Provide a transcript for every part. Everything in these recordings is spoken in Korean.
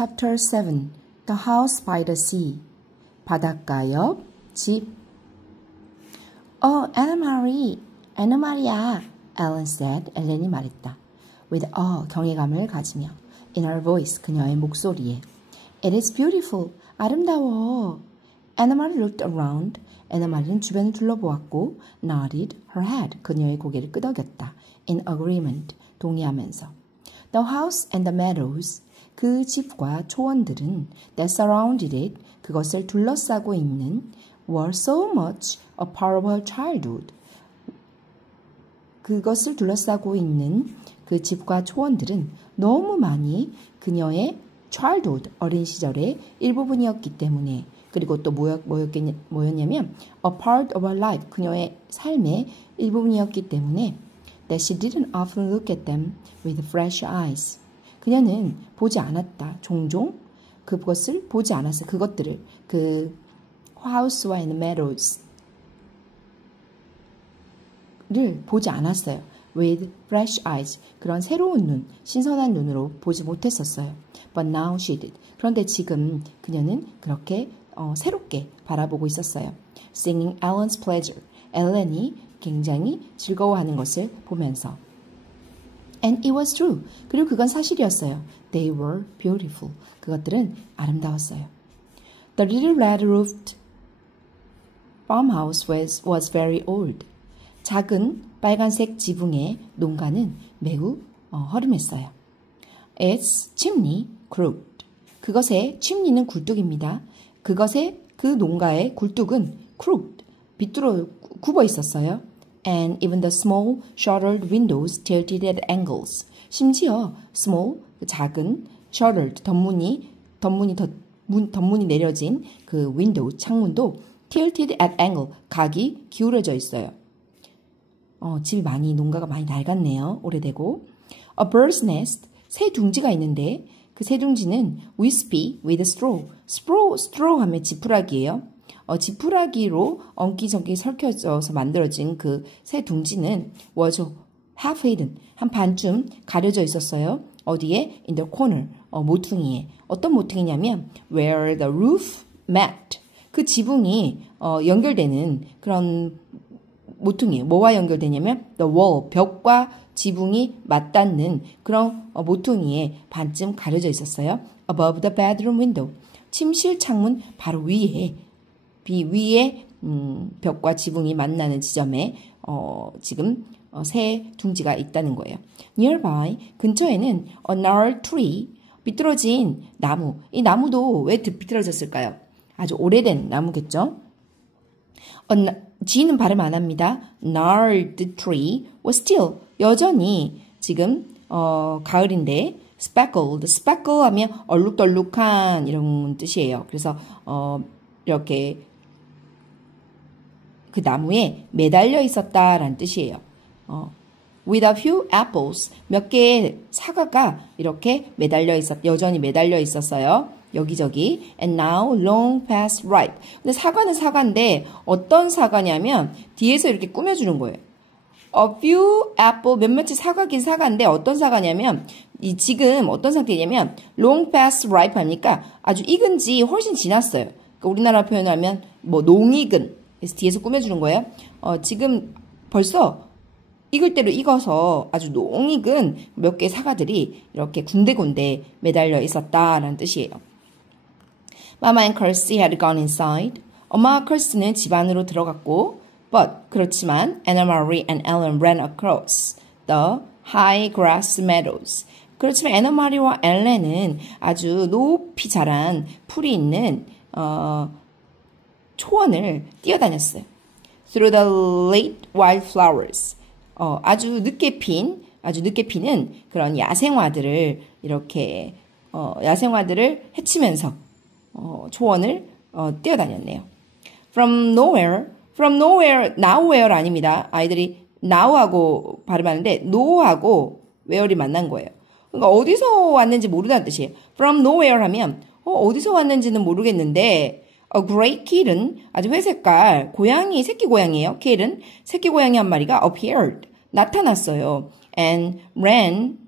Chapter 7 The House by the Sea 바닷가 옆 집 Anna Maria, Ellen said. 엘렌이 말했다. With 경외감을 가지며 in her voice, 그녀의 목소리에 It is beautiful, 아름다워. Anna Maria looked around. Anna Maria는 주변을 둘러보았고 nodded her head, 그녀의 고개를 끄덕였다. In agreement, 동의하면서 The house and the meadows, 그 집과 초원들은 that surrounded it, 그것을 둘러싸고 있는 were so much a part of her childhood. 그것을 둘러싸고 있는 그 집과 초원들은 너무 많이 그녀의 childhood, 어린 시절의 일부분이었기 때문에 그리고 또 뭐였냐면 a part of her life, 그녀의 삶의 일부분이었기 때문에 that she didn't often look at them with fresh eyes. 그녀는 보지 않았다. 종종 그것을 보지 않았어요. 그것들을 그 house와 and meadows 를 보지 않았어요. with fresh eyes, 그런 새로운 눈, 신선한 눈으로 보지 못했었어요. But now she did. 그런데 지금 그녀는 그렇게 새롭게 바라보고 있었어요. Singing Ellen's pleasure. 엘렌이 굉장히 즐거워하는 것을 보면서. And it was true. 그리고 그건 사실이었어요. They were beautiful. 그것들은 아름다웠어요. The little red-roofed farmhouse was very old. 작은 빨간색 지붕의 농가는 매우 허름했어요. Its chimney crooked. 그것의 chimney는 굴뚝입니다. 그것의 그 농가의 굴뚝은 crooked, 비뚤어 굽어 있었어요. And even the small shuttered windows tilted at angles. 심지어 small, 작은 shuttered, 덧문이 내려진 그 윈도우, 창문도 tilted at angle, 각이 기울어져 있어요. 집이 농가가 많이 낡았네요. 오래되고. A bird's nest, 새 둥지가 있는데 그 새 둥지는 wispy with straw. straw 하면 지푸라기예요. 지푸라기로 엉키저기 설켜져서 만들어진 그 새 둥지는 was half hidden, 한 반쯤 가려져 있었어요. 어디에? In the corner, 모퉁이에. 어떤 모퉁이냐면 where the roof met. 그 지붕이 연결되는 그런 모퉁이, 뭐와 연결되냐면 the wall, 벽과 지붕이 맞닿는 그런 모퉁이에 반쯤 가려져 있었어요. Above the bedroom window, 침실 창문 바로 위에 벽과 지붕이 만나는 지점에 지금 새 둥지가 있다는 거예요. Nearby, 근처에는 a gnarled tree, 비뚤어진 나무. 이 나무도 왜 비뚤어졌을까요? 아주 오래된 나무겠죠? G는 발음 안 합니다. Gnarled tree was still, 여전히 지금 가을인데 speckled, speckle 하면 얼룩덜룩한 이런 뜻이에요. 그래서 이렇게 그 나무에 매달려 있었다라는 뜻이에요. With a few apples, 몇 개의 사과가 이렇게 여전히 매달려 있었어요. 여기저기. And now long past ripe. 근데 사과는 사과인데 어떤 사과냐면 뒤에서 이렇게 꾸며주는 거예요. A few apple, 몇몇의 사과긴 사과인데 어떤 사과냐면 지금 어떤 상태냐면 long past ripe 하니까 아주 익은 지 훨씬 지났어요. 그러니까 우리나라 표현을 하면 농익은. 그래서 뒤에서 꾸며주는 거예요. 지금 벌써 익을 대로 익어서 아주 농익은 몇 개의 사과들이 이렇게 군데군데 매달려 있었다라는 뜻이에요. Mama and Kirsty had gone inside. 엄마와 컬스는 집 안으로 들어갔고, but 그렇지만 Anna Marie and Ellen ran across the high grass meadows. 그렇지만 애나 마리와 엘렌은 아주 높이 자란 풀이 있는 초원을 뛰어다녔어요. Through the late wildflowers. 아주 늦게 피는 그런 야생화들을 이렇게 야생화들을 헤치면서 초원을 뛰어다녔네요. From nowhere, nowhere 아닙니다. 아이들이 now하고 발음하는데 no하고 where이 만난 거예요. 그러니까 어디서 왔는지 모르다는 뜻이에요. From nowhere 하면 어디서 왔는지는 모르겠는데 A gray kitten, 아주 회색깔 고양이, 새끼 고양이에요. kitten, 새끼 고양이 한 마리가 appeared, 나타났어요. And ran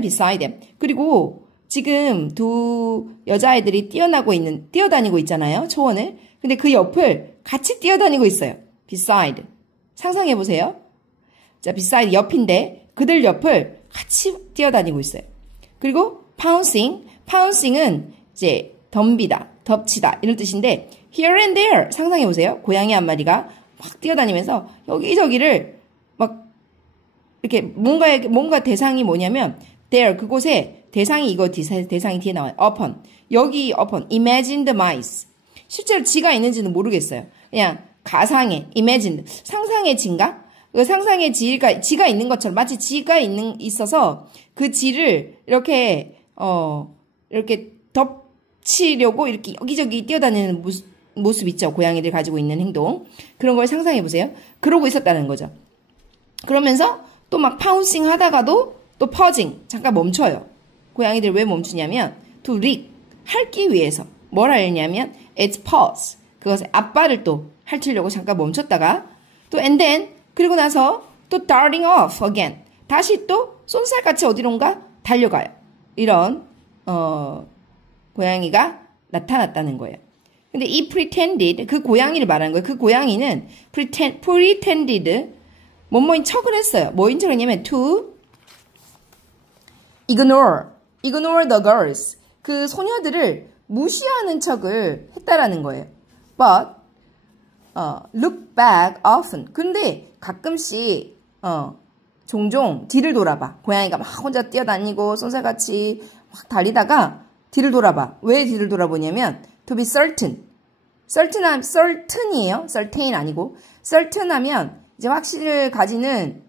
beside them. 그리고 지금 두 여자아이들이 뛰어다니고 있잖아요. 초원을. 근데 그 옆을 같이 뛰어다니고 있어요. beside. 상상해 보세요. 자, beside 옆인데 그들 옆을 같이 뛰어다니고 있어요. 그리고 pouncing. pouncing은 이제 덤비다, 덮치다 이런 뜻인데 here and there 상상해 보세요. 고양이 한 마리가 막 뛰어다니면서 여기저기를 막 이렇게 뭔가 대상이 뭐냐면 there 그곳에 대상이 이거 대상이 뒤에 나와요. upon 여기 upon imagined mice 실제로 지가 있는지는 모르겠어요. 그냥 가상의 imagined 상상의 지인가? 그 상상의 지가 있는 것처럼 마치 지가 있어서 그 지를 이렇게 덮치려고 이렇게 여기저기 뛰어다니는 모습 있죠. 고양이들 가지고 있는 행동. 그런 걸 상상해 보세요. 그러고 있었다는 거죠. 그러면서 또 막 파운싱 하다가도 또 퍼징 잠깐 멈춰요. 고양이들 왜 멈추냐면 to lick 핥기 위해서 뭘 하려냐면 its paws 그것의 앞발을 또 핥으려고 잠깐 멈췄다가 또 and then 그리고 나서 또 darting off again 다시 또 쏜살같이 어디론가 달려가요. 이런 고양이가 나타났다는 거예요. 근데 이 pretended 그 고양이를 말하는 거예요. 그 고양이는 pretended 뭐뭐인 척을 했어요. 뭐인 척을 했냐면 to ignore the girls 그 소녀들을 무시하는 척을 했다라는 거예요. But look back often 근데 가끔씩 종종 뒤를 돌아봐. 고양이가 막 혼자 뛰어다니고 쏜살같이 막 달리다가 뒤를 돌아봐. 왜 뒤를 돌아보냐면 to be certain이에요. certain 아니고 certain 하면 이제 확신을 가지는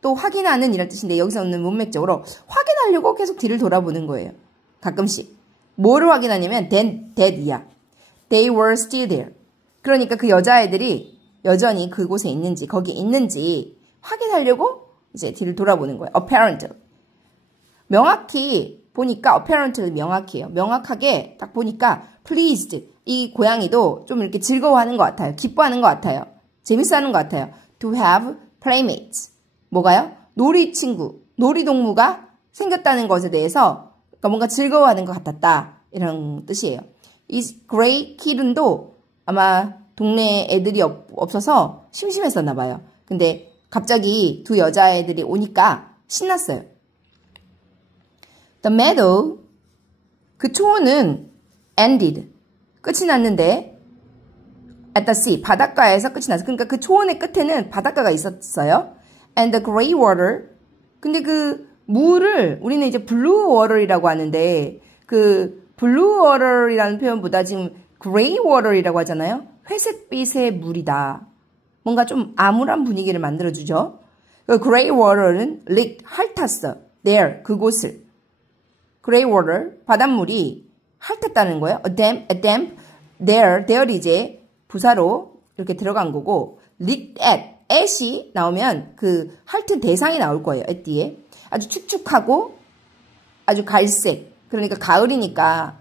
또 확인하는 이런 뜻인데 여기서는 문맥적으로 확인하려고 계속 뒤를 돌아보는 거예요. 가끔씩. 뭐를 확인하냐면 that이야. They were still there. 그러니까 그 여자애들이 여전히 그곳에 있는지 거기 있는지 확인하려고 이제 뒤를 돌아보는 거예요. apparently. 명확히 보니까 apparently 명확해요. 명확하게 딱 보니까 pleased. 이 고양이도 좀 이렇게 즐거워하는 것 같아요. 기뻐하는 것 같아요. 재밌어하는 것 같아요. to have playmates. 뭐가요? 놀이동무가 생겼다는 것에 대해서 그러니까 뭔가 즐거워하는 것 같았다. 이런 뜻이에요. 이 그레이 키든도 아마 동네에 애들이 없어서 심심했었나 봐요. 근데 갑자기 두 여자애들이 오니까 신났어요. The meadow, 그 초원은 ended, 끝이 났는데 at the sea, 바닷가에서 끝이 났어요. 그러니까 그 초원의 끝에는 바닷가가 있었어요. And the gray water, 근데 그 물을 우리는 이제 blue water이라고 하는데 그 blue water이라는 표현보다 지금 gray water이라고 하잖아요. 회색빛의 물이다. 뭔가 좀 암울한 분위기를 만들어주죠. 그 gray water는 licked, 핥았어. there, 그곳을. gray water, 바닷물이 핥았다는 거예요. a damp, there 이제 부사로 이렇게 들어간 거고, licked at이 나오면 그 핥은 대상이 나올 거예요. at 뒤에. 아주 축축하고, 아주 갈색. 그러니까 가을이니까,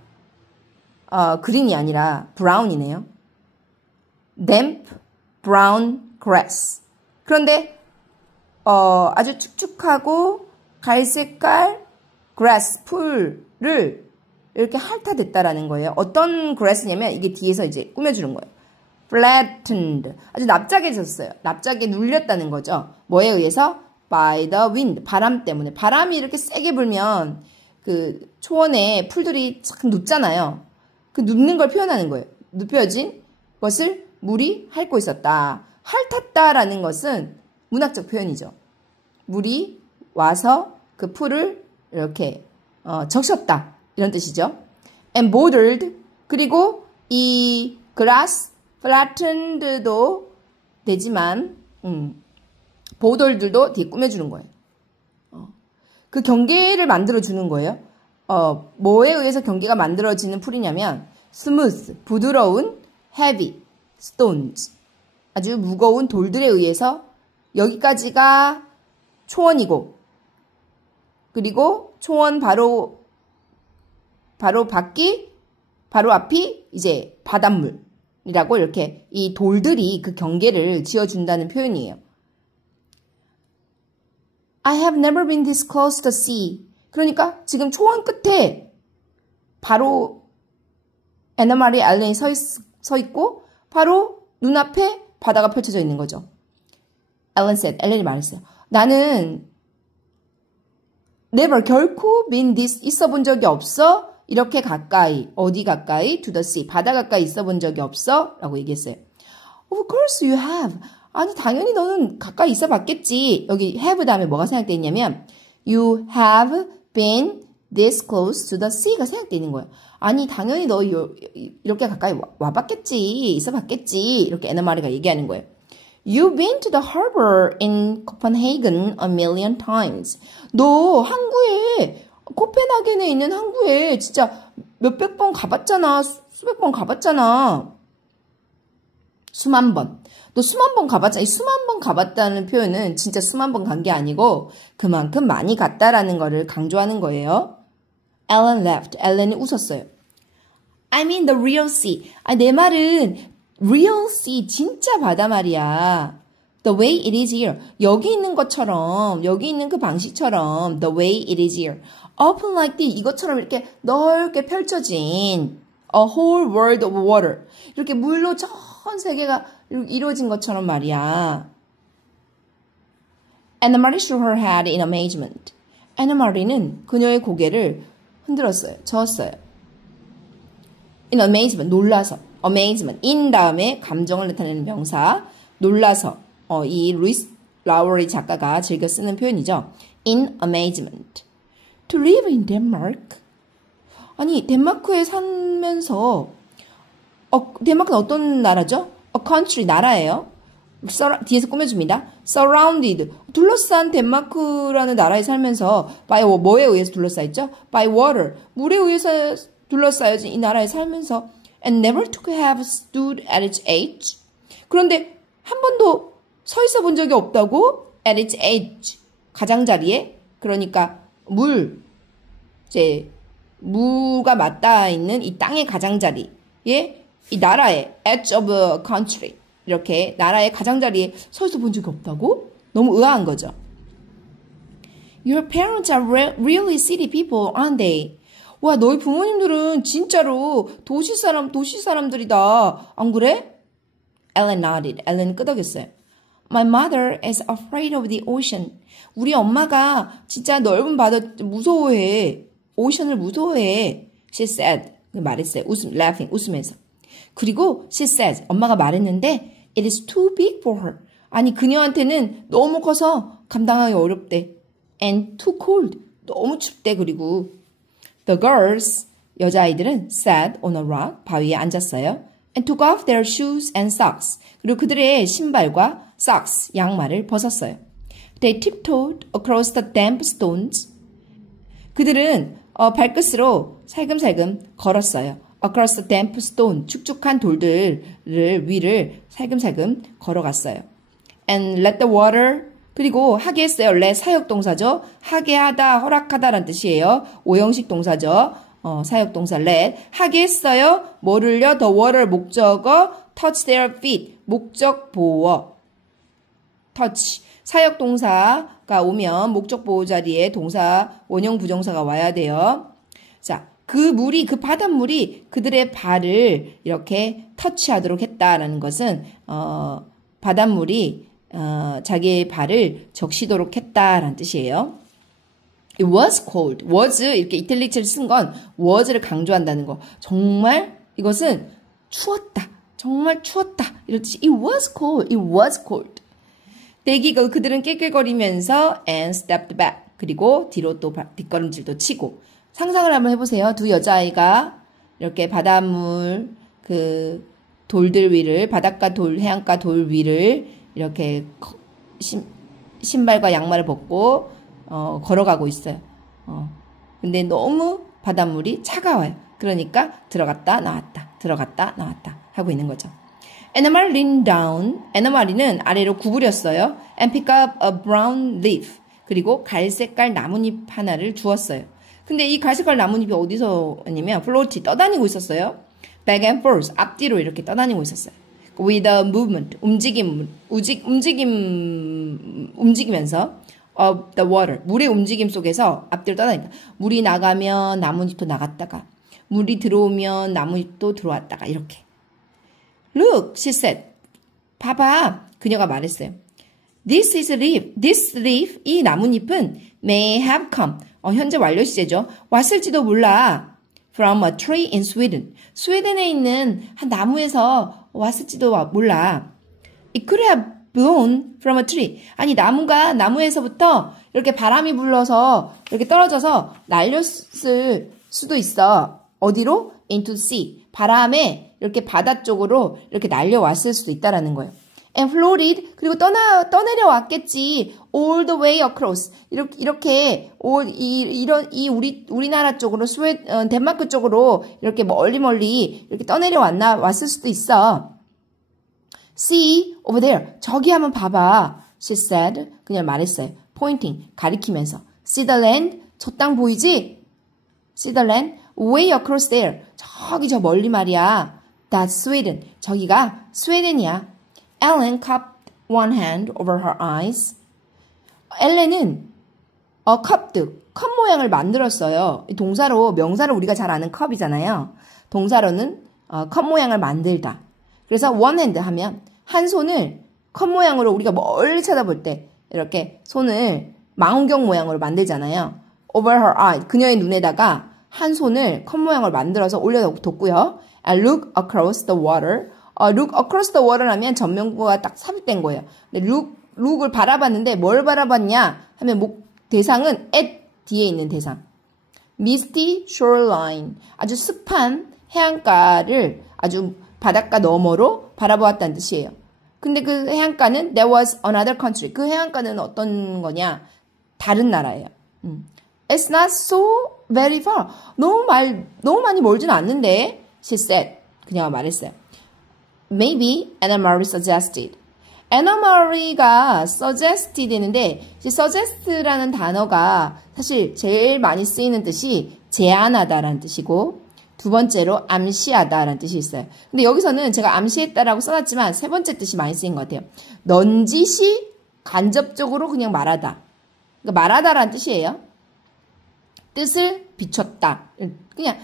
그린이 아니라 브라운이네요. damp, brown grass. 그런데, 아주 축축하고, 갈색깔, grass, 풀을 이렇게 핥아댔다라는 거예요. 어떤 grass냐면 이게 뒤에서 이제 꾸며주는 거예요. flattened. 아주 납작해졌어요. 납작에 눌렸다는 거죠. 뭐에 의해서? by the wind. 바람 때문에. 바람이 이렇게 세게 불면 그 초원에 풀들이 참 눕잖아요. 그 눕는 걸 표현하는 거예요. 눕혀진 것을 물이 핥고 있었다. 핥았다라는 것은 문학적 표현이죠. 물이 와서 그 풀을 이렇게 적셨다. 이런 뜻이죠. and bordered. 그리고 이 grass, flattened도 되지만 border들도 뒤에 꾸며주는 거예요. 그 경계를 만들어주는 거예요. 뭐에 의해서 경계가 만들어지는 풀이냐면 smooth, 부드러운, heavy, stones. 아주 무거운 돌들에 의해서 여기까지가 초원이고 그리고 초원 바로 앞이 이제 바닷물이라고 이렇게 이 돌들이 그 경계를 지어준다는 표현이에요. I have never been this close to the sea. 그러니까 지금 초원 끝에 바로 애나 마리 앨런이 서 있고 바로 눈앞에 바다가 펼쳐져 있는 거죠. 앨런이 말했어요. 나는 never 결코 been this 있어 본 적이 없어. 이렇게 가까이 어디 가까이 to the sea 바다 가까이 있어 본 적이 없어 라고 얘기했어요. Of course you have. 아니 당연히 너는 가까이 있어 봤겠지. 여기 have 다음에 뭐가 생각돼 있냐면 you have been this close to the sea가 생각돼 있는 거예요. 아니 당연히 너 이렇게 가까이 와봤겠지. 있어 봤겠지. 이렇게 애나 마리가 얘기하는 거예요. You've been to the harbor in Copenhagen a million times. 너 항구에 코펜하겐에 있는 항구에 진짜 몇백 번 가봤잖아. 수백 번 가봤잖아. 수만 번. 너 수만 번 가봤잖아. 이 수만 번 가봤다는 표현은 진짜 수만 번 간 게 아니고 그만큼 많이 갔다라는 거를 강조하는 거예요. Ellen laughed. 엘렌이 웃었어요. I mean the real sea. 내 말은 real sea, 진짜 바다 말이야. The way it is here. 여기 있는 것처럼, 여기 있는 그 방식처럼 the way it is here. Open like this. 이것처럼 이렇게 넓게 펼쳐진 a whole world of water. 이렇게 물로 전 세계가 이루어진 것처럼 말이야. Anna Marie shook her head in amazement. 애나 마리는 그녀의 고개를 흔들었어요. 저었어요. In amazement, 놀라서. amazement, in 다음에 감정을 나타내는 명사, 놀라서. 이 루이스 라우리 작가가 즐겨 쓰는 표현이죠. In amazement. To live in Denmark. 아니, 덴마크에 살면서 덴마크는 어떤 나라죠? A country, 나라예요. 뒤에서 꾸며줍니다. Surrounded, 둘러싼 덴마크라는 나라에 살면서 by 뭐에 의해서 둘러싸였죠? By water, 물에 의해서 둘러싸여진 이 나라에 살면서 and never to have stood at its edge. 그런데 한 번도 서 있어 본 적이 없다고? At its edge, 가장자리에, 그러니까 무가 맞닿아 있는 이 땅의 가장자리에, 이 나라의 edge of a country, 이렇게 나라의 가장자리에 서 있어 본 적이 없다고? 너무 의아한 거죠. Your parents are really city people, aren't they? 와, 너희 부모님들은 진짜로 도시 사람들이다. 안 그래? Ellen nodded. 엘렌은 끄덕였어요. My mother is afraid of the ocean. 우리 엄마가 진짜 넓은 바다 무서워해. 오션을 무서워해. She said. 말했어요. laughing, 웃으면서. 그리고 she said. 엄마가 말했는데 it is too big for her. 아니, 그녀한테는 너무 커서 감당하기 어렵대. And too cold. 너무 춥대. 그리고 the girls, 여자아이들은 sat on a rock, 바위에 앉았어요. And took off their shoes and socks. 그리고 그들의 신발과 socks, 양말을 벗었어요. They tiptoed across the damp stones. 그들은 발끝으로 살금살금 걸었어요. Across the damp stone, 축축한 돌들을 위를 살금살금 걸어갔어요. And let the water, 그리고 하게 했어요. let 사역동사죠. 하게 하다, 허락하다라는 뜻이에요. 오형식 동사죠. 사역동사 let. 하게 했어요. 뭐를요? the water 목적어, touch their feet, 목적 보어. touch. 사역동사가 오면 목적 보호 자리에 동사, 원형 부정사가 와야 돼요. 자, 그 바닷물이 그들의 발을 이렇게 터치하도록 했다라는 것은, 바닷물이, 자기의 발을 적시도록 했다라는 뜻이에요. It was cold. was, 이렇게 이탈리크를 쓴 건 was를 강조한다는 거. 정말 이것은 추웠다. 정말 추웠다. 이런 뜻이. It was cold. It was cold. 그들은 낄낄거리면서 and stepped back. 그리고 뒤로 또 뒷걸음질도 치고. 상상을 한번 해보세요. 두 여자아이가 이렇게 바닷물, 돌들 위를, 바닷가 돌, 해안가 돌 위를 이렇게 신발과 양말을 벗고, 걸어가고 있어요. 근데 너무 바닷물이 차가워요. 그러니까 들어갔다, 나왔다, 들어갔다, 나왔다 하고 있는 거죠. Anna Marie leaned down. Anna Marie는 아래로 구부렸어요. And pick up a brown leaf. 그리고 갈색깔 나뭇잎 하나를 주었어요. 근데 이 갈색깔 나뭇잎이 어디서 왔냐면 float, 떠다니고 있었어요. Back and forth, 앞뒤로 이렇게 떠다니고 있었어요. With a movement, 움직이면서 of the water. 물의 움직임 속에서 앞뒤로 떠다닌다. 물이 나가면 나뭇잎도 나갔다가 물이 들어오면 나뭇잎도 들어왔다가 이렇게. Look, she said. 봐봐. 그녀가 말했어요. This is a leaf. This leaf, 이 나뭇잎은 may have come. 현재 완료 시제죠. 왔을지도 몰라. From a tree in Sweden. 스웨덴에 있는 한 나무에서 왔을지도 몰라. It could have blown from a tree. 아니 나무가 나무에서부터 이렇게 바람이 불러서 이렇게 떨어져서 날렸을 수도 있어. 어디로? Into the sea. 바람에 이렇게 바다 쪽으로 이렇게 날려왔을 수도 있다라는 거예요. And floated. 그리고 떠내려왔겠지. All the way across. 이렇게 우리나라 쪽으로 덴마크 쪽으로 이렇게 멀리 이렇게 왔을 수도 있어. See over there. 저기 한번 봐봐. She said. 그냥 말했어요. Pointing. 가리키면서. See the land. 저 땅 보이지? See the land. Way across there. 저기 저 멀리 말이야. That's Sweden. 저기가 스웨덴이야. Ellen cupped one hand over her eyes. 엘렌은 cupped. 컵 모양을 만들었어요. 동사로 명사로 우리가 잘 아는 컵이잖아요. 동사로는 컵 모양을 만들다. 그래서 one hand 하면 한 손을 컵 모양으로 우리가 멀리 쳐다볼 때 이렇게 손을 망원경 모양으로 만들잖아요. Over her eye. 그녀의 눈에다가 한 손을 컵 모양을 만들어서 올려뒀고요. And look across the water. look across the water 하면 전면구가 딱 삽입된 거예요. 근데 look을 바라봤는데 뭘 바라봤냐 하면 대상은 at 뒤에 있는 대상. misty shoreline. 아주 습한 해안가를 아주 바닷가 너머로 바라보았다는 뜻이에요. 근데 그 해안가는 there was another country. 그 해안가는 어떤 거냐? 다른 나라예요. It's not so very far. 너무 많이 멀진 않는데. She said. 그녀가 말했어요. Maybe Anna Marie suggested. Anna Marie가 suggested 되는데 suggest라는 단어가 사실 제일 많이 쓰이는 뜻이 제안하다라는 뜻이고 두 번째로 암시하다라는 뜻이 있어요. 근데 여기서는 제가 암시했다라고 써놨지만 세 번째 뜻이 많이 쓰인 것 같아요. 넌지시 간접적으로 그냥 말하다. 그러니까 말하다라는 뜻이에요. 뜻을 비췄다. 그냥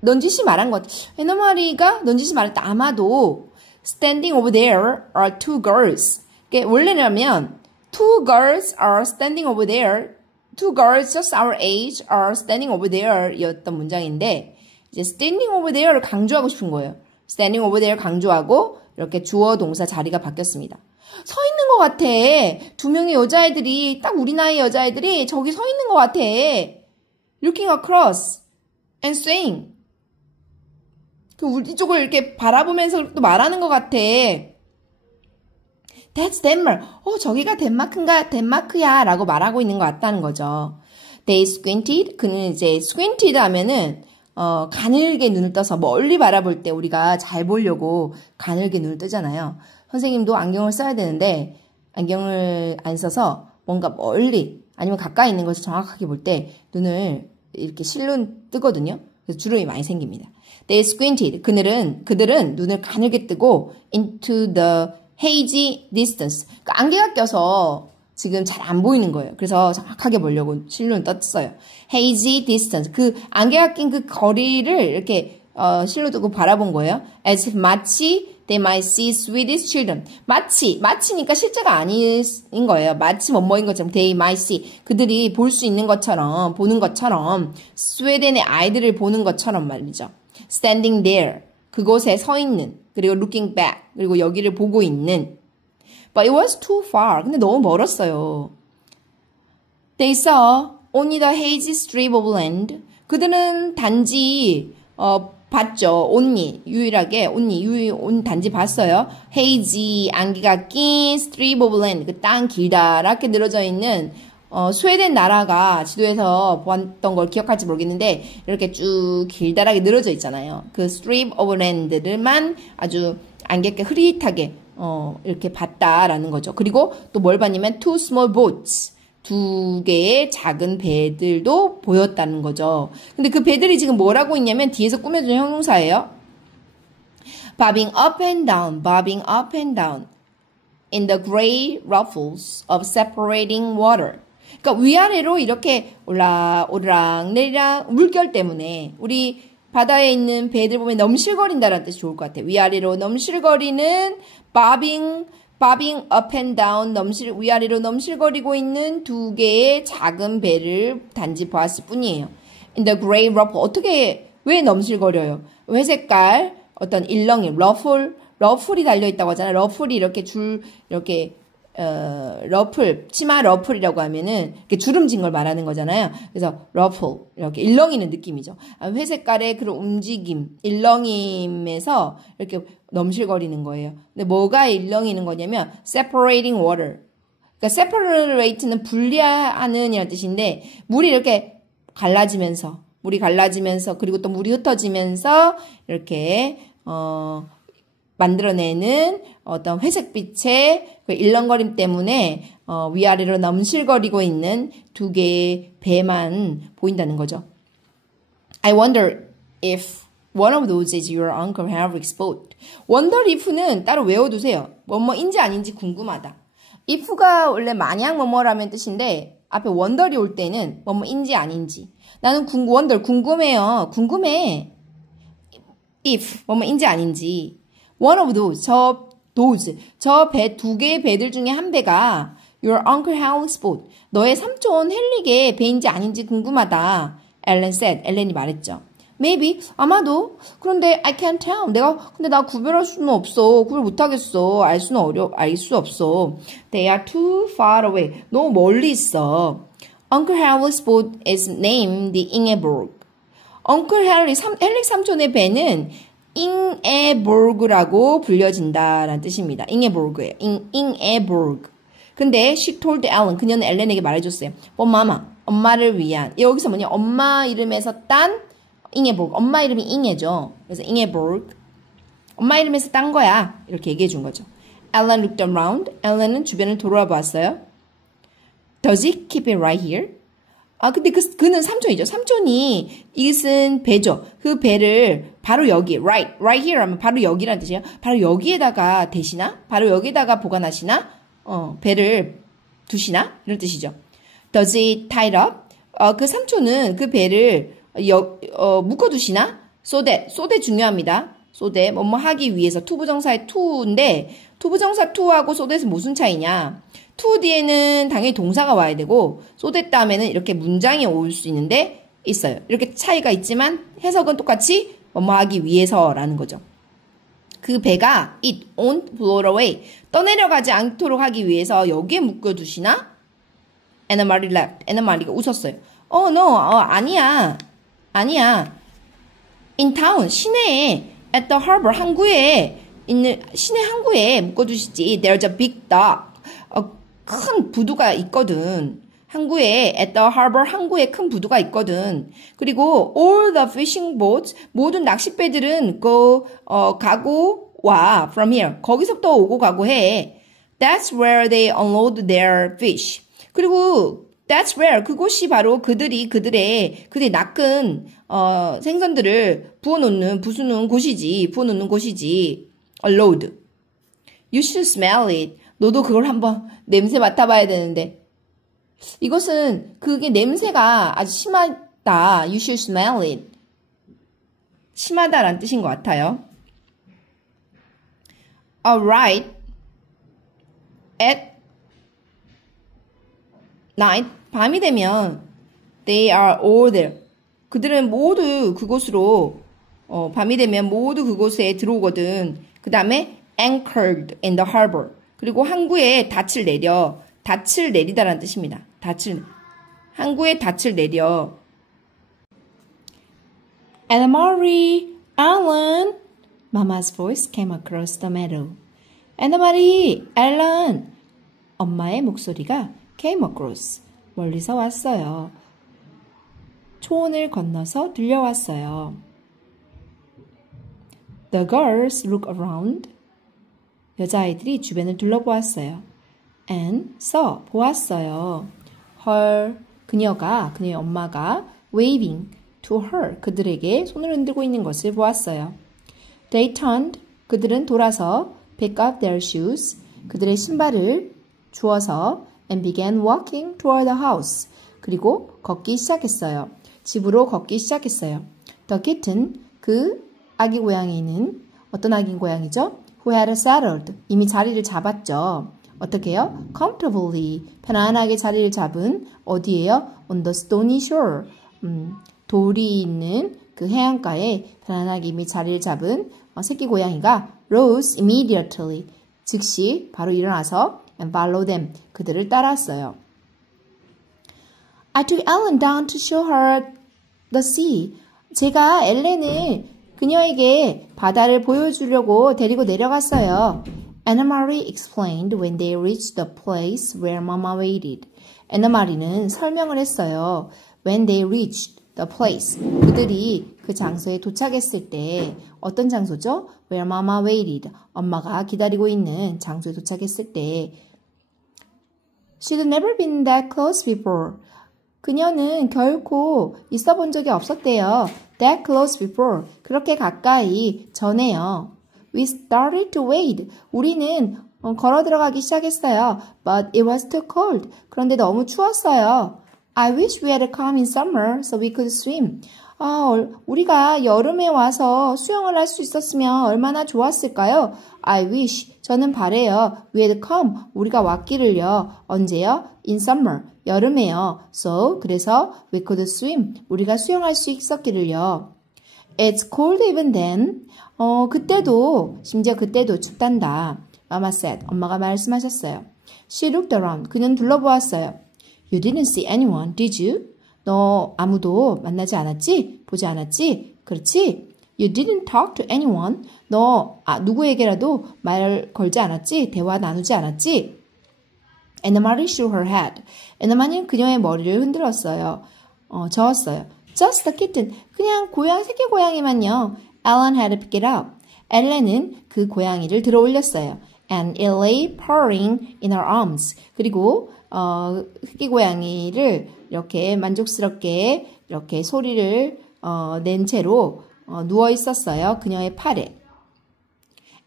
넌지시 말한 것. 애나 마리가 넌지시 말했다. 아마도 standing over there are two girls. 원래라면 two girls are standing over there. Two girls just our age are standing over there 였던 문장인데 이제 standing over there를 강조하고 싶은 거예요. standing over there 강조하고 이렇게 주어 동사 자리가 바뀌었습니다. 서 있는 것 같아. 두 명의 여자애들이 딱 우리 나이 여자애들이 저기 서 있는 것 같아. Looking across and saying. 우리 쪽을 이렇게 바라보면서 또 말하는 것 같아. That's Denmark. 저기가 덴마크야 라고 말하고 있는 것 같다는 거죠. They squinted. 그는 이제 squinted 하면은 가늘게 눈을 떠서 멀리 바라볼 때 우리가 잘 보려고 가늘게 눈을 뜨잖아요. 선생님도 안경을 써야 되는데 안경을 안 써서 뭔가 멀리 아니면 가까이 있는 것을 정확하게 볼 때 눈을 이렇게 실눈 뜨거든요. 그래서 주름이 많이 생깁니다. They squinted. 그들은 눈을 가늘게 뜨고 into the hazy distance. 그러니까 안개가 껴서 지금 잘 안 보이는 거예요. 그래서 정확하게 보려고 실눈 떴어요. hazy distance. 그 안개가 낀 그 거리를 이렇게 실로 두고 바라본 거예요. As if 마치 they might see Swedish children. 마치니까 실제가 아닌 거예요. 마치 뭐뭐인 것처럼 they might see. 그들이 볼 수 있는 것처럼, 보는 것처럼, 스웨덴의 아이들을 보는 것처럼 말이죠. Standing there. 그곳에 서 있는. 그리고 looking back. 그리고 여기를 보고 있는. But it was too far. 근데 너무 멀었어요. They saw only the hazy strip of land. 그들은 단지 봤죠. 유일하게 단지 봤어요. hazy 안개가 낀 strip of land. 그 땅 길다랗게 늘어져 있는 스웨덴 나라가 지도에서 보았던 걸 기억할지 모르겠는데 이렇게 쭉 길다랗게 늘어져 있잖아요. 그 strip of land들만 아주 안개가 흐릿하게 이렇게 봤다라는 거죠. 그리고 또 뭘 봤냐면 two small boats. 두 개의 작은 배들도 보였다는 거죠. 근데 그 배들이 지금 뭘 하고 있냐면 뒤에서 꾸며준 형용사예요. bobbing up and down in the gray ruffles of separating water. 그러니까 위아래로 이렇게 오르락 내리락 물결 때문에 우리 바다에 있는 배들 보면 넘실거린다라는 뜻이 좋을 것 같아요. 위아래로 넘실거리는 bobbing up and down 위아래로 넘실거리고 있는 두 개의 작은 배를 단지 보았을 뿐이에요. In the gray ruffle 왜 넘실거려요? 회색깔 어떤 일렁이 러플이 달려있다고 하잖아요. 러플이 이렇게 치마 러플이라고 하면은 이렇게 주름진 걸 말하는 거잖아요. 그래서 러플, 이렇게 일렁이는 느낌이죠. 회색깔의 그런 움직임, 일렁임에서 이렇게 넘실거리는 거예요. 근데 뭐가 일렁이는 거냐면 separating water. 그러니까 separate는 분리하는 이라는 뜻인데 물이 이렇게 갈라지면서 그리고 또 물이 흩어지면서 이렇게 만들어내는 어떤 회색빛의 그 일렁거림 때문에 위아래로 넘실거리고 있는 두 개의 배만 보인다는 거죠. I wonder if one of those is your Uncle Henry's boat. wonder if는 따로 외워두세요. 뭐뭐인지 아닌지 궁금하다. if가 원래 만약 뭐뭐라면 뜻인데 앞에 wonder이 올 때는 뭐뭐인지 아닌지. 나는 wonder 궁금해요. 궁금해. if 뭐뭐인지 아닌지. One of those, 저 배, 두 개의 배들 중에 한 배가 Your Uncle Henry's boat, 너의 삼촌 헨릭의 배인지 아닌지 궁금하다. Ellen said, 엘렌이 말했죠. Maybe, 아마도. 그런데 I can't tell. 근데 나 구별할 수는 없어. 구별 못하겠어. 알 수 없어. They are too far away. 너무 멀리 있어. Uncle Henry's boat is named the Ingeborg. Uncle 헨릭 삼촌의 배는 잉에보르그라고 불려진다라는 뜻입니다. 잉에보르그예요. 잉에보르그. 근데 she told Ellen, 그녀는 엘렌에게 말해줬어요. 엄마마, 엄마를 위한. 여기서 뭐냐? 엄마 이름에서 딴 잉에보르그. 엄마 이름이 잉에죠. 그래서 잉에보르그. 엄마 이름에서 딴 거야. 이렇게 얘기해 준 거죠. Ellen looked around. 엘렌은 주변을 돌아보았어요. Does he keep it right here? 근데 그는 삼촌이죠. 삼촌이 이것은 배죠. 그 배를 바로 여기, right here 하면 바로 여기라는 뜻이에요. 바로 여기에다가 대시나? 바로 여기에다가 보관하시나? 배를 두시나? 이런 뜻이죠. Does he tie it up? 그 삼촌은 그 배를 묶어두시나? so that 중요합니다. so that 뭐뭐 하기 위해서 투부정사의 to인데 투부정사 to하고 so that은 무슨 차이냐? to 뒤에는 당연히 동사가 와야 되고 so that 다음에는 이렇게 문장이 올 수 있는데 있어요. 이렇게 차이가 있지만 해석은 똑같이 뭐뭐 하기 위해서라는 거죠. 그 배가 it won't blow away. 떠내려가지 않도록 하기 위해서 여기에 묶어두시나? Anna Marie laughed. Anna Marie가 웃었어요. No, 아니야. In town, 시내에 at the harbor, 항구에 있는 시내 항구에 묶어두시지. There's a big dock. 큰 부두가 있거든. 항구에 at the harbor 항구에 큰 부두가 있거든. 그리고 all the fishing boats 모든 낚싯배들은 가고 와 from here. 거기서부터 오고 가고 해. That's where they unload their fish. 그리고 that's where 그곳이 바로 그들의 낚은 생선들을 부수는 곳이지. unload. You should smell it. 너도 그걸 한번 냄새 맡아봐야 되는데 그게 냄새가 아주 심하다. You should smell it. 심하다라는 뜻인 것 같아요. Alright. At night. 밤이 되면 they are all there. 그들은 모두 그곳으로 밤이 되면 모두 그곳에 들어오거든. 그 다음에 anchored in the harbor. 그리고 항구에 닻을 내리다라는 뜻입니다. 항구에 닻을 내려. Anna Marie, Ellen, Mama's voice came across the meadow. Anna Marie, Ellen, 엄마의 목소리가 came across, 멀리서 왔어요. 초원을 건너서 들려왔어요. The girls looked around. 여자아이들이 주변을 둘러보았어요. And saw, 보았어요. Her, 그녀의 엄마가 waving to her, 그들에게 손을 흔들고 있는 것을 보았어요. They turned, 그들은 돌아서 pick up their shoes, 그들의 신발을 주워서 and began walking toward the house. 그리고 걷기 시작했어요. 집으로 걷기 시작했어요. The kitten, 그 아기 고양이는 어떤 아기 고양이죠? Who had settled, 이미 자리를 잡았죠. 어떻게 해요? Comfortably, 편안하게 자리를 잡은 어디예요? On the stony shore, 돌이 있는 그 해안가에 편안하게 이미 자리를 잡은 새끼 고양이가 rose immediately, 즉시 바로 일어나서 and followed them, 그들을 따랐어요. I took Ellen down to show her the sea. 제가 엘렌을 그녀에게 바다를 보여주려고 데리고 내려갔어요. Anna Marie explained when they reached the place where Mama waited. Anna Marie는 설명을 했어요. When they reached the place. 그들이 그 장소에 도착했을 때 어떤 장소죠? Where Mama waited. 엄마가 기다리고 있는 장소에 도착했을 때 She'd never been that close before. 그녀는 결코 있어 본 적이 없었대요. That close before. 그렇게 가까이 전에요. We started to wade. 우리는 걸어 들어가기 시작했어요. But it was too cold. 그런데 너무 추웠어요. I wish we had come in summer so we could swim. 우리가 여름에 와서 수영을 할 수 있었으면 얼마나 좋았을까요? I wish. 저는 바래요. We had come. 우리가 왔기를요. 언제요? In summer. 여름에요. So, 그래서 we could swim. 우리가 수영할 수 있었기를요. It's cold even then. 그때도, 심지어 그때도 춥단다. Mama said. 엄마가 말씀하셨어요. She looked around. 그는 둘러보았어요. You didn't see anyone, did you? 너 아무도 만나지 않았지? 보지 않았지? 그렇지? You didn't talk to anyone. 너 누구에게라도 말 걸지 않았지? 대화 나누지 않았지? Anna Marie shook her head. Anna Marie는 그녀의 머리를 흔들었어요. 저었어요. Just the kitten. 그냥 새끼 고양이만요. Ellen had picked it up. 엘렌은 그 고양이를 들어 올렸어요. And it lay purring in her arms. 그리고 새끼 고양이를 이렇게 만족스럽게 이렇게 소리를 낸 채로 누워 있었어요. 그녀의 팔에.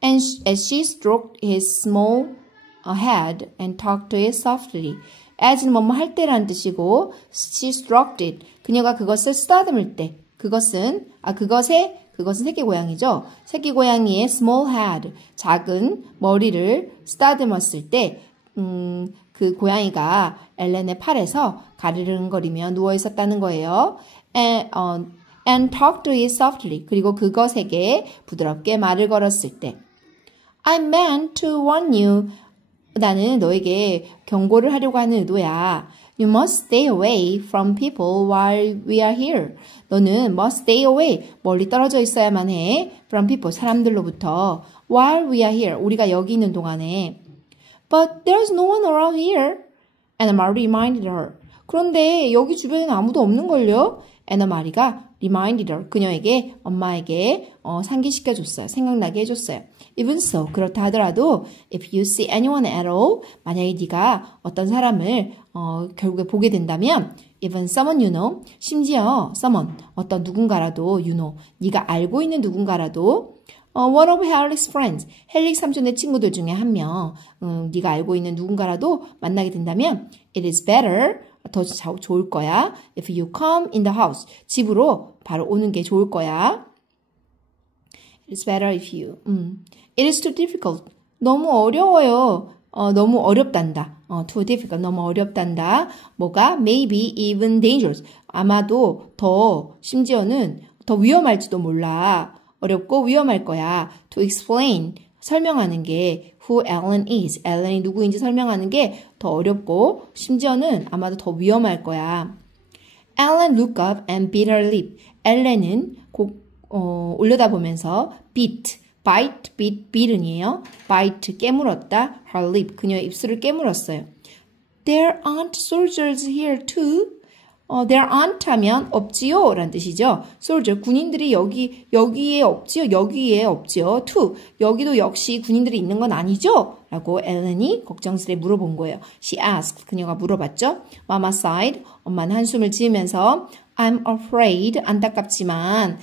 And as she stroked his small head and talked to it softly. as는 뭐뭐 할 때라는 뜻이고 she stroked it. 그녀가 그것을 쓰다듬을 때. 그것은 새끼 고양이죠. 새끼 고양이의 small head, 작은 머리를 쓰다듬었을 때 그 고양이가 엘렌의 팔에서 가르릉거리며 누워 있었다는 거예요. And talked to it softly. 그리고 그것에게 부드럽게 말을 걸었을 때. I meant to warn you. 나는 너에게 경고를 하려고 하는 의도야. You must stay away from people while we are here. 너는 must stay away. 멀리 떨어져 있어야만 해. From people. 사람들로부터. While we are here. 우리가 여기 있는 동안에. But there's no one around here. Anna Marie reminded her. 그런데 여기 주변에는 아무도 없는걸요? Anna Marie가 reminded her. 그녀에게, 엄마에게 상기시켜줬어요. 생각나게 해줬어요. Even so, 그렇다 하더라도 if you see anyone at all, 만약에 네가 어떤 사람을 결국에 보게 된다면 even someone you know, 심지어 someone, 어떤 누군가라도 you know, 네가 알고 있는 누군가라도 one of Helix's friends, 헬릭 삼촌의 친구들 중에 한 명, 네가 알고 있는 누군가라도 만나게 된다면 it is better, 더 좋을 거야. If you come in the house, 집으로 바로 오는 게 좋을 거야. It is better if you. It is too difficult. 너무 어려워요. 너무 어렵단다. Too difficult. 너무 어렵단다. 뭐가? Maybe even dangerous. 아마도 심지어는 더 위험할지도 몰라. 어렵고 위험할 거야. To explain. 설명하는 게 who Ellen is. 엘렌이 누구인지 설명하는 게 더 어렵고 심지어는 아마도 더 위험할 거야. Ellen looked up and bit her lip. 엘렌은 올려다보면서 bit, beat은이에요. bite, 깨물었다. her lip, 그녀의 입술을 깨물었어요. There aren't soldiers here too. There aren't 하면 없지요 라는 뜻이죠. soldier, 군인들이 여기에 없지요. too, 여기도 역시 군인들이 있는 건 아니죠? 라고 엘렌이 걱정스레 물어본 거예요. She asked, 그녀가 물어봤죠. Mama sighed, 엄마는 한숨을 지으면서 I'm afraid, 안타깝지만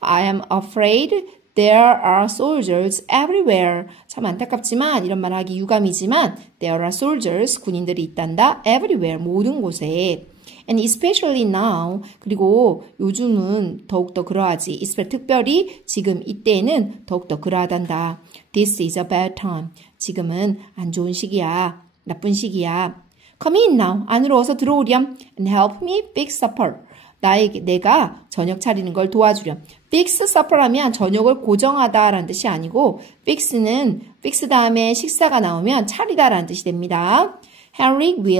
I am afraid There are soldiers everywhere. 참 안타깝지만 이런 말 하기 유감이지만 There are soldiers 군인들이 있단다. Everywhere 모든 곳에. And especially now. 그리고 요즘은 더욱더 그러하지. 특별히 지금 이때는 더욱더 그러하단다. This is a bad time. 지금은 안 좋은 시기야. 나쁜 시기야. Come in now. 안으로 어서 들어오렴. And help me fix supper. 내가 저녁 차리는 걸 도와주렴. fix supper 하면 저녁을 고정하다 라는 뜻이 아니고 fix 다음에 식사가 나오면 차리다 라는 뜻이 됩니다. 헬릭이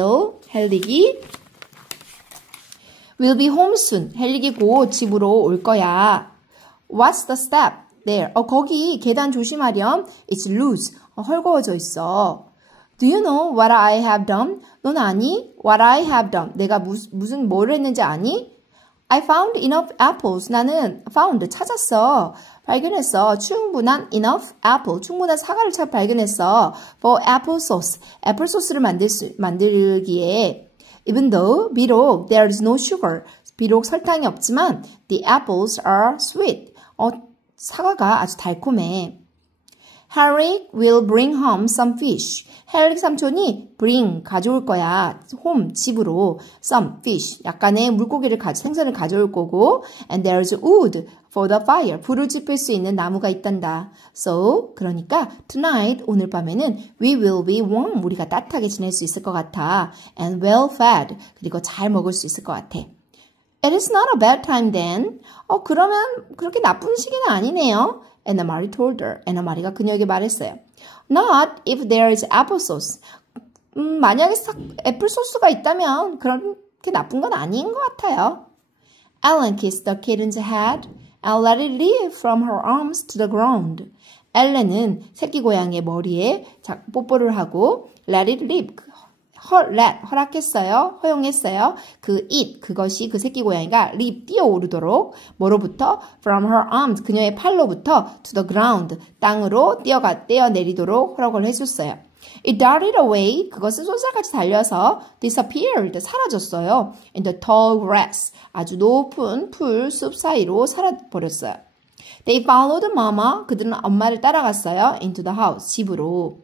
will be home soon. 헬릭이 곧 집으로 올 거야. What's the step there? 거기 계단 조심하렴. It's loose. 헐거워져 있어. Do you know what I have done? 넌 아니? What I have done. 내가 무슨 뭘 했는지 아니? I found enough apples. 나는 found 찾았어. 발견했어. 충분한 enough apple. 충분한 사과를 발견했어. For apple sauce. 애플 소스를 만들기에 even though 비록 there is no sugar. 비록 설탕이 없지만 the apples are sweet. 사과가 아주 달콤해. Harry will bring home some fish. 헬릭 삼촌이 bring 가져올 거야. home 집으로 some fish 약간의 물고기를 생선을 가져올 거고 and there's wood for the fire 불을 지필 수 있는 나무가 있단다. So 그러니까 tonight 오늘 밤에는 we will be warm 우리가 따뜻하게 지낼 수 있을 것 같아. and well fed 그리고 잘 먹을 수 있을 것 같아. It is not a bad time then. 그러면 그렇게 나쁜 시기는 아니네요. Anna Marie told her. Anna Marie가 그녀에게 말했어요. Not if there is applesauce. 만약에 애플 소스가 있다면 그렇게 나쁜 건 아닌 것 같아요. Ellen kissed the kitten's head and let it leap from her arms to the ground. 엘렌은 새끼 고양이의 머리에 뽀뽀를 하고 let it leap. 허락했어요. 허용했어요. 그것이 그 새끼 고양이가 leap 뛰어오르도록 뭐로부터 from her arms 그녀의 팔로부터 to the ground 땅으로 뛰어내리도록 허락을 해줬어요. It darted away 그것은 쏜살같이 달려서 disappeared 사라졌어요. In the tall grass 아주 높은 풀숲 사이로 사라버렸어요. They followed mama 그들은 엄마를 따라갔어요. Into the house 집으로.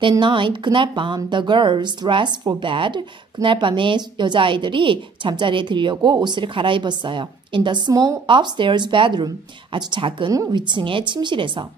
That night, 그날 밤, the girls dressed for bed. 그날 밤에 여자아이들이 잠자리에 들려고 옷을 갈아입었어요. In the small upstairs bedroom. 아주 작은 위층의 침실에서.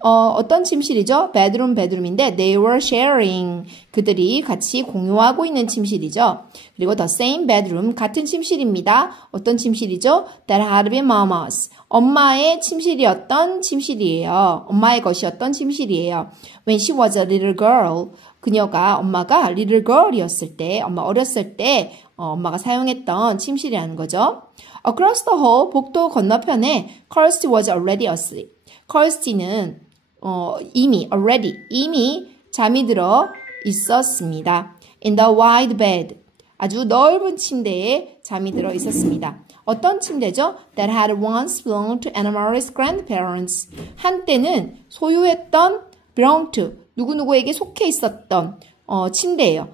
어떤 침실이죠? bedroom인데 they were sharing. 그들이 같이 공유하고 있는 침실이죠. 그리고 the same bedroom, 같은 침실입니다. 어떤 침실이죠? That had been mama's. 엄마의 침실이었던 침실이에요. 엄마의 것이었던 침실이에요. When she was a little girl. 엄마가 little girl이었을 때, 엄마 어렸을 때 엄마가 사용했던 침실이라는 거죠. Across the hall, 복도 건너편에 Kirsty was already asleep. Kirsty는 이미 잠이 들어 있었습니다. In the wide bed. 아주 넓은 침대에 잠이 들어 있었습니다. 어떤 침대죠? That had once belonged to Anna Marie's grandparents. 한때는 소유했던 belonged to 누구누구에게 속해 있었던 침대예요.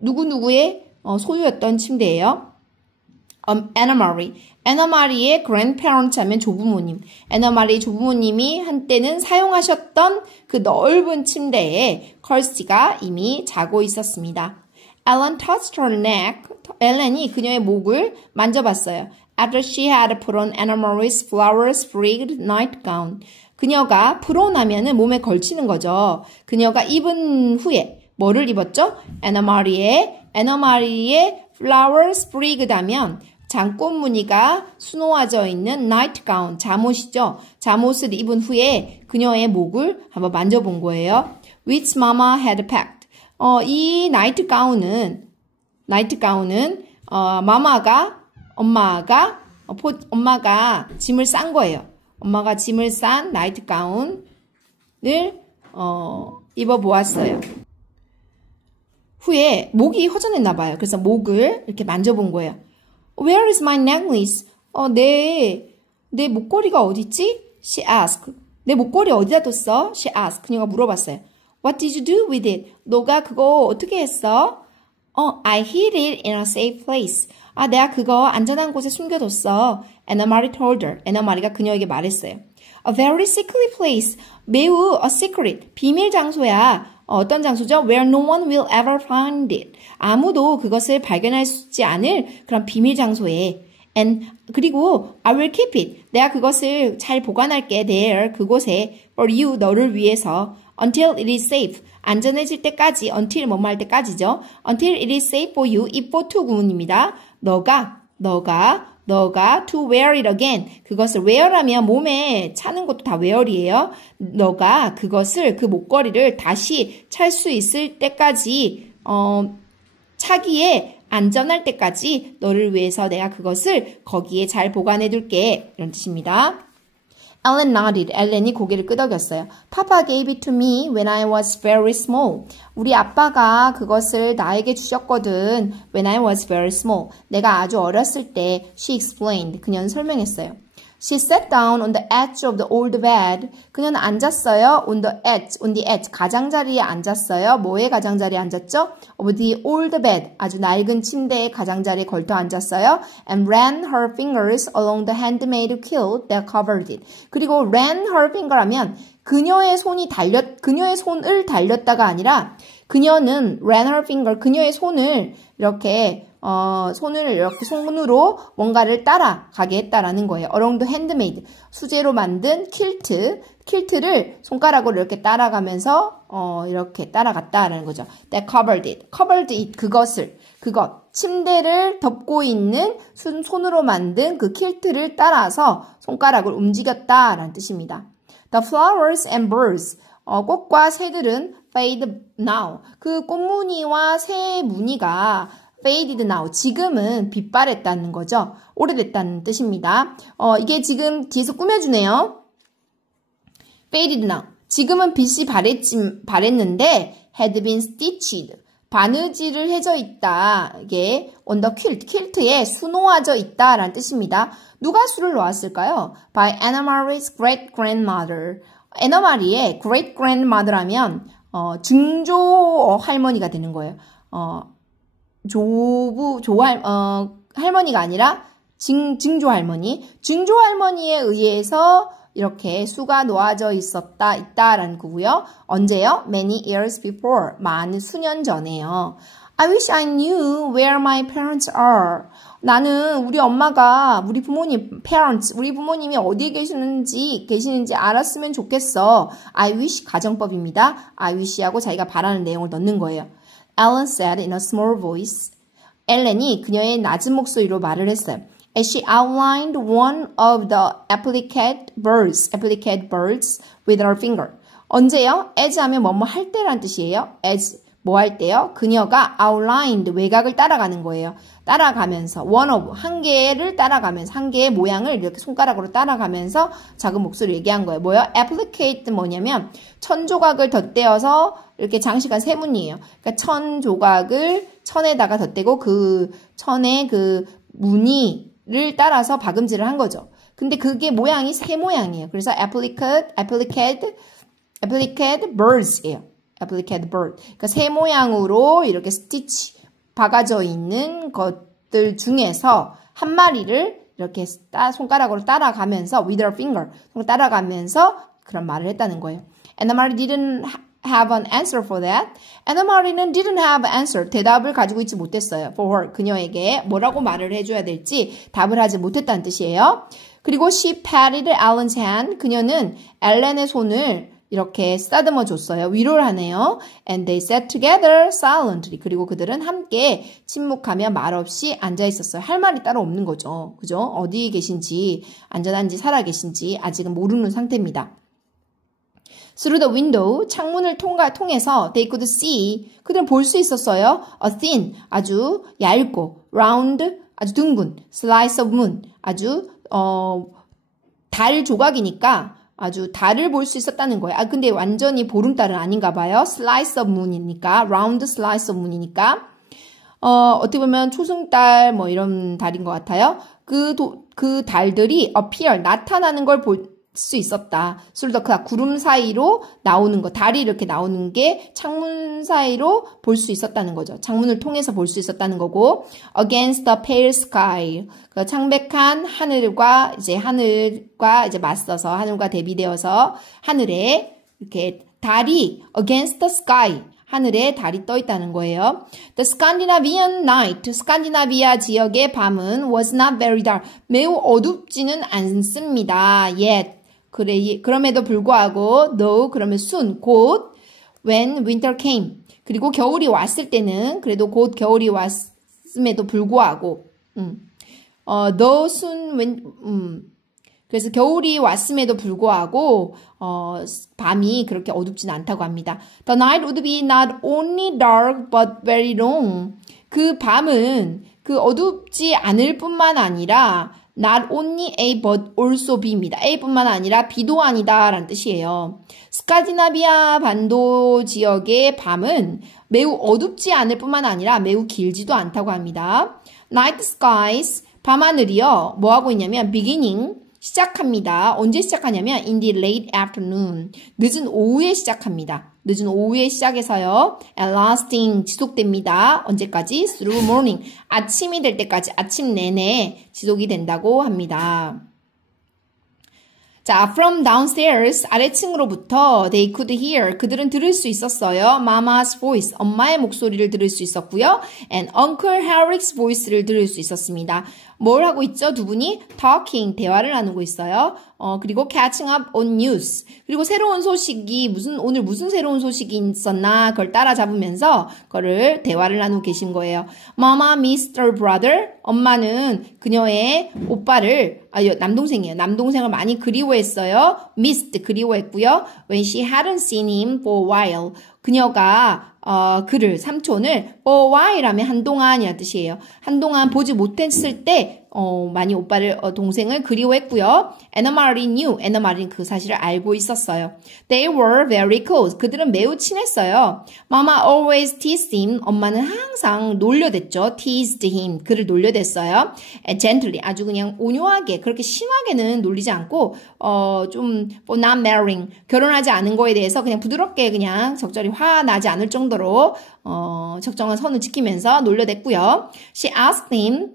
누구누구의 소유였던 침대예요. Anna Marie의 grandparents 하면 조부모님. Anna Marie의 조부모님이 한때는 사용하셨던 그 넓은 침대에 Kirsty가 이미 자고 있었습니다. Ellen touched her neck. 엘렌이 그녀의 목을 만져봤어요. After she had put on Anna Marie's flower-sprigged nightgown. 그녀가 put on 하면은 몸에 걸치는 거죠. 그녀가 입은 후에 뭐를 입었죠? Anna Marie의 flower-sprigged 하면 장꽃 무늬가 수놓아져 있는 nightgown, 잠옷이죠. 잠옷을 입은 후에 그녀의 목을 한번 만져본 거예요. Which mama had packed. 이 nightgown은 엄마가 짐을 싼 거예요. 엄마가 짐을 싼 nightgown을 입어보았어요. 후에 목이 허전했나 봐요. 그래서 목을 이렇게 만져본 거예요. Where is my necklace? 내 목걸이가 어딨지? She asked. 내 목걸이 어디다 뒀어? She asked. 그녀가 물어봤어요. What did you do with it? 너가 그거 어떻게 했어? I hid it in a safe place. 아, 내가 그거 안전한 곳에 숨겨뒀어. Anna Marie told her. Anna Marie가 그녀에게 말했어요. A very secret place. 매우 a secret. 비밀 장소야. 어떤 장소죠? Where no one will ever find it. 아무도 그것을 발견할 수 있지 않을 그런 비밀 장소에. And 그리고 I will keep it. 내가 그것을 잘 보관할게. There. 그곳에. For you. 너를 위해서. Until it is safe. 안전해질 때까지. Until 뭐뭐 할 때까지죠. Until it is safe for you. If for to 구문입니다. 너가 to wear it again. 그것을 wear하면 몸에 차는 것도 다 wear이에요. 너가 그것을 그 목걸이를 다시 찰 수 있을 때까지 차기에 안전할 때까지 너를 위해서 내가 그것을 거기에 잘 보관해 둘게. 이런 뜻입니다. Ellen nodded. 엘렌이 고개를 끄덕였어요. Papa gave it to me when I was very small. 우리 아빠가 그것을 나에게 주셨거든. When I was very small. 내가 아주 어렸을 때. She explained. 그녀는 설명했어요. She sat down on the edge of the old bed. 그녀는 앉았어요. On the edge. 가장자리에 앉았어요. 뭐의 가장자리에 앉았죠? Of the old bed. 아주 낡은 침대의 가장자리에 걸터 앉았어요. And ran her fingers along the handmade quilt that covered it. 그리고 ran her finger 하면 그녀의 손을 달렸다가 아니라 그녀는 ran her finger, 그녀의 손을 이렇게 손으로 뭔가를 따라가게 했다라는 거예요. Along the handmade. 수제로 만든 킬트를 손가락으로 이렇게 따라가면서, 이렇게 따라갔다라는 거죠. That covered it. 그것. 침대를 덮고 있는 손으로 만든 그 킬트를 따라서 손가락을 움직였다라는 뜻입니다. The flowers and birds. 꽃과 새들은 fade now. 그 꽃무늬와 새 무늬가 faded now. 지금은 빛바랬다는 거죠. 오래됐다는 뜻입니다. 이게 지금 뒤에서 꾸며주네요. faded now. 지금은 빛이 바랬는데 had been stitched. 바느질을 해져 있다. 이게 on the quilt. 퀼트에 수놓아져 있다라는 뜻입니다. 누가 수를 놓았을까요? By Anna Marie's great grandmother. Anna Marie의 great grandmother라면 증조 할머니가 되는 거예요. 할머니가 아니라 증조 할머니. 증조 할머니에 의해서 이렇게 수가 놓아져 있다라는 거고요. 언제요? Many years before. 많은 수년 전에요. I wish I knew where my parents are. 나는 우리 부모님이 어디에 계시는지 알았으면 좋겠어. I wish 가정법입니다. I wish하고 자기가 바라는 내용을 넣는 거예요. Ellen said in a small voice. 엘렌이 그녀의 낮은 목소리로 말을 했어요. As she outlined one of the appliqued birds with her finger. 언제요? As 하면 뭐뭐 할 때란 뜻이에요. As 뭐 할 때요? 그녀가 outlined 외곽을 따라가는 거예요. 따라가면서 한 개의 모양을 이렇게 손가락으로 따라가면서 작은 목소리로 얘기한 거예요. 뭐요? applicate 뭐냐면 천 조각을 덧대어서 이렇게 장식한 세문이에요. 그러니까 천 조각을 천에다가 덧대고 그 천의 그 무늬를 따라서 박음질을 한 거죠. 근데 그게 모양이 새 모양이에요. 그래서 applicate birds예요. applicate bird. 그러니까 새 모양으로 이렇게 스티치 박아져 있는 것들 중에서 한 마리를 이렇게 손가락으로 따라가면서 with her finger 따라가면서 그런 말을 했다는 거예요. Anna Marie didn't have an answer for that. Anna Marie는 didn't have an answer. 대답을 가지고 있지 못했어요. For her. 그녀에게 뭐라고 말을 해줘야 될지 답을 하지 못했다는 뜻이에요. 그리고 she patted Ellen's hand. 그녀는 엘렌의 손을 이렇게 쓰다듬어 줬어요. 위로를 하네요. And they sat together silently. 그리고 그들은 함께 침묵하며 말없이 앉아 있었어요. 할 말이 따로 없는 거죠. 그죠? 어디 계신지, 안전한지, 살아 계신지 아직은 모르는 상태입니다. Through the window, 창문을 통해서 they could see, 그들은 볼 수 있었어요. A thin, 아주 얇고, round, 아주 둥근, slice of moon, 아주 달 조각이니까 아주 달을 볼 수 있었다는 거예요. 근데 완전히 보름달은 아닌가 봐요. slice of moon이니까, round slice of moon이니까. 어떻게 보면 초승달 뭐 이런 달인 것 같아요. 그 달들이 appear, 나타나는 걸 수 있었다. through the cloud. 구름 사이로 나오는 거, 달이 이렇게 나오는 게 창문 사이로 볼 수 있었다는 거죠. 창문을 통해서 볼 수 있었다는 거고, against the pale sky. 그 창백한 하늘과 이제 맞서서, 하늘과 대비되어서 하늘에 이렇게 달이 against the sky. 하늘에 달이 떠 있다는 거예요. The Scandinavian night, 스칸디나비아 지역의 밤은 was not very dark. 매우 어둡지는 않습니다. Yet. 그럼에도 불구하고, though, 그러면 soon, 곧, when winter came. 그리고 겨울이 왔을 때는, 그래도 곧 겨울이 왔음에도 불구하고, though soon, when, 그래서 겨울이 왔음에도 불구하고, 밤이 그렇게 어둡진 않다고 합니다. The night would be not only dark, but very long. 그 밤은 그 어둡지 않을 뿐만 아니라, not only A but also B입니다. A뿐만 아니라 B도 아니다 라는 뜻이에요. 스칸디나비아 반도 지역의 밤은 매우 어둡지 않을 뿐만 아니라 매우 길지도 않다고 합니다. Night skies, 밤하늘이요. 뭐하고 있냐면 beginning, 시작합니다. 언제 시작하냐면 in the late afternoon, 늦은 오후에 시작합니다. 늦은 오후에 시작해서요. and lasting, 지속됩니다. 언제까지? through morning, 아침이 될 때까지, 아침 내내 지속이 된다고 합니다. 자, from downstairs, 아래층으로부터 they could hear, 그들은 들을 수 있었어요. Mama's voice, 엄마의 목소리를 들을 수 있었고요. and Uncle Henrik's voice를 들을 수 있었습니다. 뭘 하고 있죠? 두 분이 talking, 대화를 나누고 있어요. 그리고 catching up on news. 그리고 새로운 소식이 오늘 무슨 새로운 소식이 있었나 그걸 따라잡으면서 그거를 대화를 나누고 계신 거예요. Mama missed her brother. 엄마는 그녀의 오빠를, 남동생이에요. 남동생을 많이 그리워했어요. missed, 그리워했고요. When she hadn't seen him for a while. 그녀가 그를, 삼촌을 for a while 하면 한동안이라는 뜻이에요. 한동안 보지 못했을 때 많이 동생을 그리워했고요. Anna Marie knew. Anna Marie는 그 사실을 알고 있었어요. They were very close. 그들은 매우 친했어요. Mama always teased him. 엄마는 항상 놀려댔죠. teased him. 그를 놀려댔어요. And gently. 아주 그냥 온유하게, 그렇게 심하게는 놀리지 않고, for not marrying. 결혼하지 않은 거에 대해서 그냥 부드럽게 그냥 적절히 화나지 않을 정도로, 적정한 선을 지키면서 놀려댔고요. She asked him.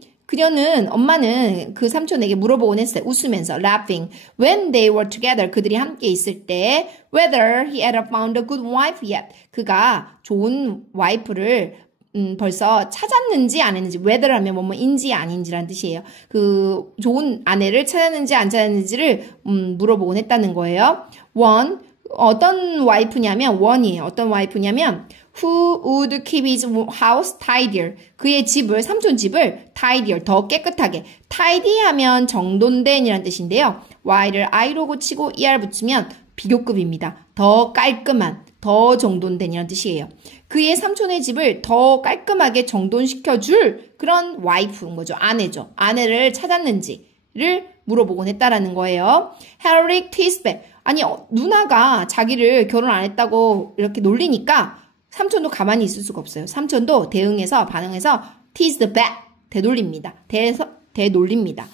엄마는 그 삼촌에게 물어보곤 했어요. 웃으면서, laughing. When they were together, 그들이 함께 있을 때, whether he had found a good wife yet. 그가 좋은 와이프를 벌써 찾았는지 안 했는지, whether 하면 뭐뭐인지 아닌지라는 뜻이에요. 그 좋은 아내를 찾았는지 안 찾았는지를 물어보곤 했다는 거예요. 어떤 와이프냐면, one이에요. 어떤 와이프냐면, who would keep his house tidier. 그의 집을, 삼촌 집을 tidier, 더 깨끗하게. tidy 하면 정돈된이라는 뜻인데요. y를 i로 고치고 er 붙이면 비교급입니다. 더 깔끔한, 더 정돈된이라는 뜻이에요. 그의 삼촌의 집을 더 깔끔하게 정돈시켜줄 그런 와이프인 거죠. 아내죠. 아내를 찾았는지를 물어보곤 했다라는 거예요. Henrik teased back. 아니, 누나가 자기를 결혼 안 했다고 이렇게 놀리니까 삼촌도 가만히 있을 수가 없어요. 삼촌도 반응해서 teased back, 되돌립니다. 되놀립니다.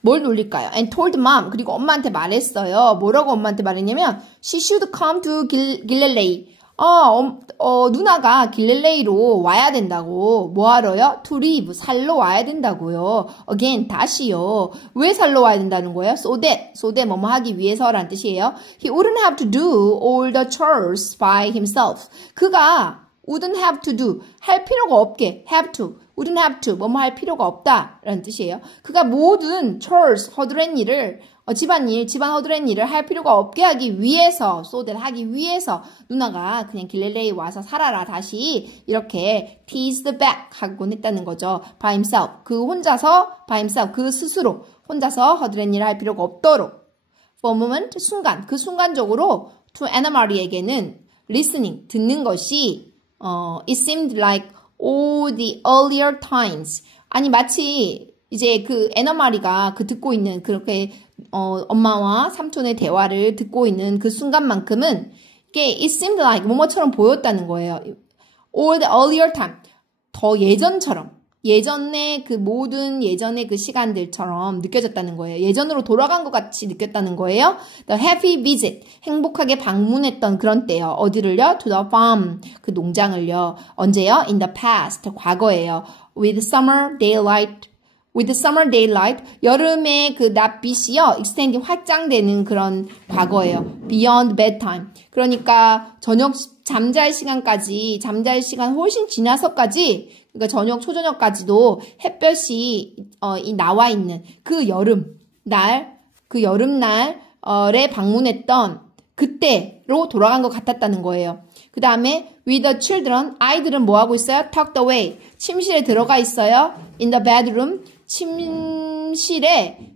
뭘 놀릴까요? And told mom, 그리고 엄마한테 말했어요. 뭐라고 엄마한테 말했냐면 she should come to Galilee. 누나가 길릴레이로 와야 된다고. 뭐하러요? To live, 살러 와야 된다고요. Again, 다시요. 왜 살러 와야 된다는 거예요? So that 뭐뭐 하기 위해서라는 뜻이에요. He wouldn't have to do all the chores by himself. 그가 wouldn't have to do, 할 필요가 없게, wouldn't have to, 뭐뭐 할 필요가 없다 라는 뜻이에요. 그가 모든 chores, 허드렛 일을, 집안 허드렛 일을 할 필요가 없게 하기 위해서, so that 하기 위해서 누나가 그냥 길릴레이 와서 살아라 다시 이렇게 teased back 하곤 했다는 거죠. by himself, by himself, 그 스스로 혼자서 허드렛 일을 할 필요가 없도록. for a moment, 그 순간적으로 to Anna Marie에게는 listening, 듣는 것이 it seemed like all the earlier times. 아니, 마치 이제 그 애나 마리가 듣고 있는 그렇게 엄마와 삼촌의 대화를 듣고 있는 그 순간만큼은 이게 it seemed like 뭐뭐처럼 보였다는 거예요. all the earlier time. 더 예전처럼. 예전에 그 모든 예전의 그 시간들처럼 느껴졌다는 거예요. 예전으로 돌아간 것 같이 느꼈다는 거예요. The happy visit, 행복하게 방문했던 그런 때요. 어디를요? To the farm, 그 농장을요. 언제요? In the past, 과거예요. With summer daylight, 여름의 그 낮빛이요, extending 확장되는 그런 과거예요. Beyond bedtime. 그러니까 저녁 잠잘 시간 훨씬 지나서까지, 그러니까 저녁 초저녁까지도 햇볕이 나와 있는 그 여름날에 방문했던 그때로 돌아간 것 같았다는 거예요. 그 다음에 with the children, 아이들은 뭐 하고 있어요? Tucked away, 침실에 들어가 있어요. In the bedroom,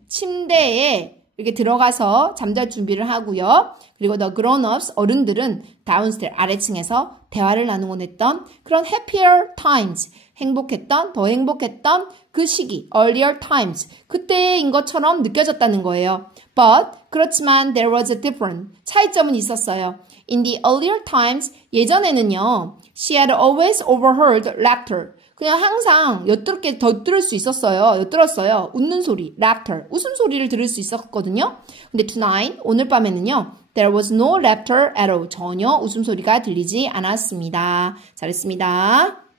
침대에 이렇게 들어가서 잠잘 준비를 하고요. 그리고 the grown-ups, 어른들은 downstairs, 아래층에서 대화를 나누곤 했던 그런 happier times, 더 행복했던 그 시기, earlier times, 그때인 것처럼 느껴졌다는 거예요. But, 그렇지만 there was a difference, 차이점은 있었어요. In the earlier times, 예전에는요, she had always overheard laughter, 그냥 항상 엿들을 수 있었어요. 엿들었어요. 웃는 소리, laughter, 웃음소리를 들을 수 있었거든요. 근데 tonight, 오늘 밤에는요, there was no laughter at all, 전혀 웃음소리가 들리지 않았습니다. 잘했습니다.